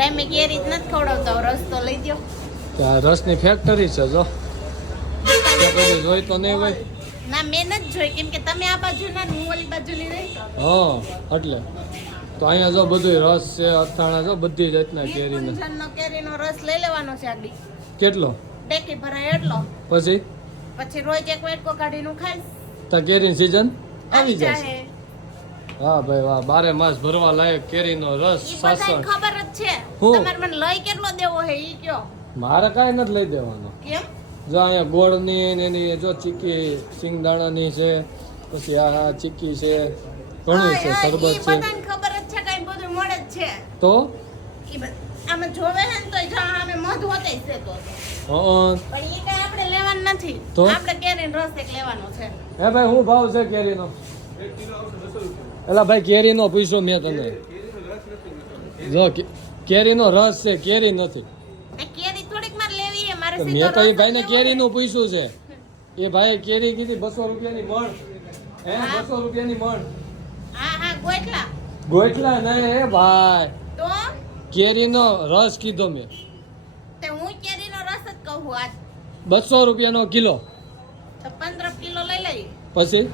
ટાઈમે કેરી જ નથી ખવડાવતા રસ તો લઈ દો. ત્યાં રસની ફેક્ટરી છે જો ત્યાં પછી જોઈ તો નહીં હોય. ના મેં નથી જોઈ કેમ કે તમે આ બાજુ ના હું ઓલી બાજુની રહી. હા એટલે તો અહીંયા જો બધું રસ છે અથાણા જો બધી જાતના કેરીના. ગુંજનનો કેરીનો રસ લઈ લેવાનો છે આગળ. કેટલો? ડેકી ભરાય એટલો. પછી રોજ એક વેટકો કાઢીને ખાઈશ. તા કેરીની સીઝન આવી જશે. જાહે. વાહ ભાઈ વાહ, 12 માસ ભરવા લાયક કેરીનો રસ. ઈ બધાય ખબર જ છે. હું? તમારે મને લઈ કેટલો દેવો હે ઈ કયો. મારે કાંઈ નથી લઈ દેવાનો. કેમ? જો અહીંયા ગોળની ને એની જો ચીક્કી સિંગદાણાની છે, પછી આ ચીક્કી છે, ઘણું છે, શરબત ઈ છે. બધાને ખબર જ છે કાઈ બધું મળે જ છે. તો આમાં જોવે હે ને તો જા આમે મધ હોતે છે તો. પણ ઈ કાઈ આપણે લેવાનું નથી. તો? આપણે કેરીનો રસ એક લેવાનો છે. હે ભાઈ શું ભાવ છે કેરીનો? એલા ભાઈ કેરીનો પૂછ્યો મેં તને. જો કેરીનો રસ છે, કેરી નથી. એ કેરી થોડીક માર લેવી છે મારે તો સીધો મેં તો એ રસ ભાઈને જ લેવો કેરીનું પૂછ્યું છે. એ ભાઈ કેરી કીધી 200 રૂપિયાની મણ. હે હા. 200 રૂપિયાની મણ. હા હા ગોટલા. ગોટલા નહીં હે ભાઈ, તો કેરીનો રસ કીધો મેં. તે હું કેરીનો રસ જ કહું આજ. 200 રૂપિયાનો કિલો. તો 15 કિલો લઈ લઈ. પછી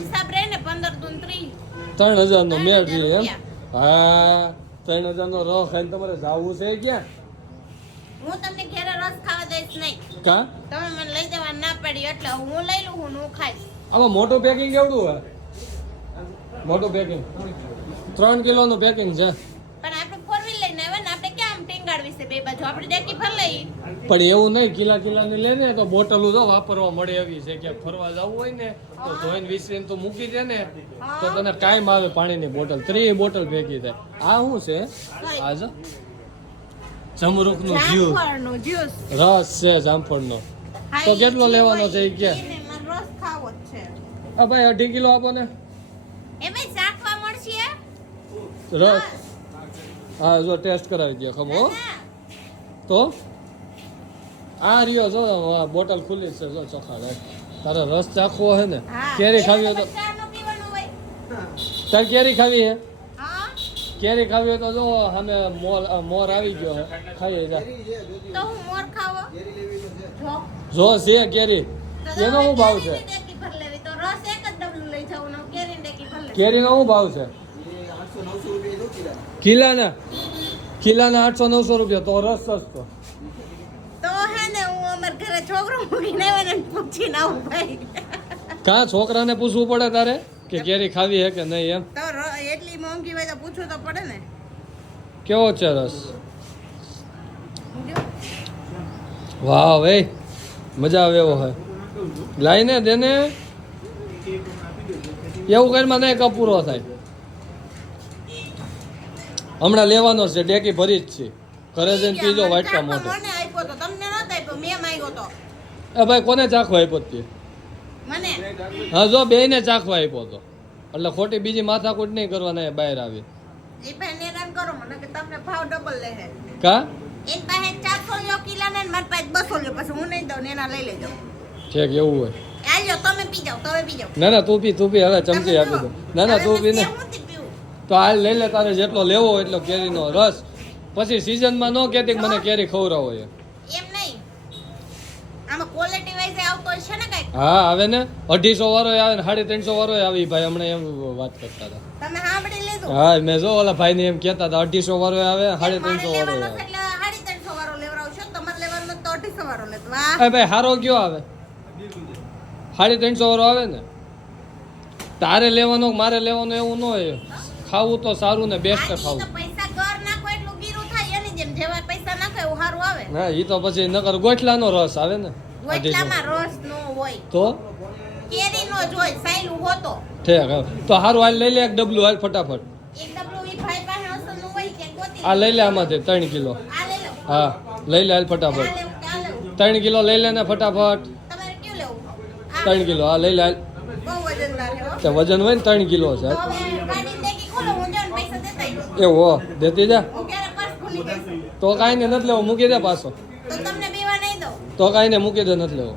હિસાબ રહે ને 15 દૂન 30. 3000 નો મેળ 3000 છે એમ. રૂપિયા. હા 3000 નો રસ ખાઈને તમારે જાવું છે ક્યાં? હું તમને ઘરે રસ ખાવા દઈશ નહીં. કા તમે મને લઈ જવા ના પડી એટલે હું લઈ લઉં હું ખાઈશ. આમાં મોટું પેકિંગ કેવડું હે? મોટું પેકિંગ 3 કિલોનું પેકિંગ છે. પણ આપણે ફોર વ્હીલ લઈને આવે ને આપણે ક્યાં આમ ટીંગાડવી છે બે બાજુ આપણે ડેકી ભર લઈ. પણ એવું નહીં, કિલાની લે ને તો બોટલું જો વાપરવા મળે એવી છે કે ફરવા જવું હોય ને તો ધોઈને વિસરીને તો મૂકી દે ને તો તને કાયમ આવે પાણીની બોટલ. 3 બોટલ ભેગી થાય. આ શું છે? આ જો જમરૂખનું જ્યુસ, જામફળનું જ્યુસ. રસ છે જામફળનો. હા, તો ઈ કેટલો જી લેવાનો હોય, છે ઈ કે? ઈને મારે રસ ખાવો જ છે. આ ભાઈ 2.5 કિલો આપો ને એ ભાઈ ચાખવા મળશે રસ. હા જો ટેસ્ટ કરાવી દે ખમો. ના. તો આ રહ્યો જો આ બોટલ ખુલ્લી છે જો ચોખા. તારે રસ ચાખવો હે ને? હા, કેરી ખાવી હોય તો એમાં ચા ન પીવાનું હોય. તારે કેરી ખાવી હે? હા કેરી ખાવી હોય તો જો સામે મોર આવી ગયો હે, ખાઈએ જા. તો હું મોર ખાવો જો છે કેરી, તો એનો શું ભાવ છે? કેરીની ડેકી ભર લેવી તો રસ એક જ ડબલું લઈ જાઉં ને કેરીની ડેકી ભર લેવી. કેરીનો શું ભાવ છે? કિલાના 800-900 રૂપિયા. તો રસ સસ્તો. તો હે ને હું અમાર ઘરે છોકરો મૂકીને આવે ને પૂછીને આવું ભાઈ. કાં છોકરાને પૂછવું પડે તારે કે કેરી ખાવી હે કે નહીં એમ? તો એટલી મોંઘી હોય તો પૂછવું તો પડે ને. કેવો છે રસ? વાહ ભાઈ મજા આવે એવો હે. લાઈને દેને એવું કરીમાં નહીં કપૂરો થાય. હમણાં લેવાનો છે, ડેકી ભરી જ છે. ઘરે જઈને પીજો વાટકા મોઢે. મને આપ્યો તો તમને નતો આપ્યો મેં માંગ્યો તો એ ભાઈ કોને ચાખવા આપ્યો તે? મને. હા જો બેયને ચાખવા આપ્યો તો એટલે ખોટી બીજી માથાકૂટ નહીં કરવાના બહાર આવી. એ ભાઈ નેરાન કરો મને કે તમને ભાવ ડબલ લે હે. કા એક પાસે 400 લ્યો કિલા ને મારી પાસે 200 લ્યો પછી હું નહીં દઉં ને એના લઈ લેજો. ઠીક એવું હોય. આલ્યો તમે પી જાઓ તમે પી જાઓ. ના તું પી હવે ચમચી આપી દો. ના તું પી ને તો હાલ લઈ લે, તારે જેટલો લેવો હોય એટલો કેરીનો રસ. પછી સીઝનમાં ન કહેતી કે મને કેરી ખવડાવો એમ. એમ નહીં આમાં ક્વોલિટી વાઇઝ આવતો હશે ને કઈક. હા આવે ને 250 વાળો આવે ને 350 વાળો આવી. ભાઈ હમણાં એમ વાત કરતા હતા. તમે સાંભળી લીધું. હા મેં જો ઓલા ભાઈને એમ કહેતા હતા 250 વાળો આવે 350 વાળો લેવાનો આવે. છે એટલે 350 વાળો લેવડાવશો તમારે લેવાનો તો 250 વાળો લેતો. વાહ એ ભાઈ હારો કયો આવે? 350 વાળો આવે ને. તારે લેવાનો મારે લેવાનો એવું ન હોય. ખાવું તો સારું ને બેસ્ટ આજી ખાવું. તો પૈસા ઘર નાખો એટલું ગીરું થાય એની જેમ જેવા પૈસા નાખો એવું સારું આવે. હા ઈ તો પછી નકર ગોઠલાનો રસ આવે ને. ગોટલામાં રસ નો હોય તો કેરીનો જ હોય સાયલું હોતો. ઠીક તો હારું હાલ લઈ લે એક ડબલું હાલ ફટાફટ. એક ડબલું ઈ ભાઈ પાસે અસલનું હોય કે ગોતી આ લઈ લે આમાંથી 3 કિલો. આ લઈ લો. હા લઈ લે હાલ આ ફટાફટ. લેવું કે આ લેવું 3 કિલો લઈ લે ને ફટાફટ. તમારે કયું લેવું? આ 3 કિલો હા લઈ લે હાલ. બહુ વજનદાર છે હો. તે વજન હોય ને 3 કિલો છે. તો હવે ગાડી દેખી ખોલો હું જાઉં ને પૈસા દેતા આવીશ. એવું હો દેતી જા. હું ક્યારે પર્સ ભૂલી ગઈશ તો કાંઈ ને નથી લેવો, મૂકી દે પાછો. તો તમને બીવા નહીં દઉં. તો કાંઈ ને મૂકી દે, નથી લેવો.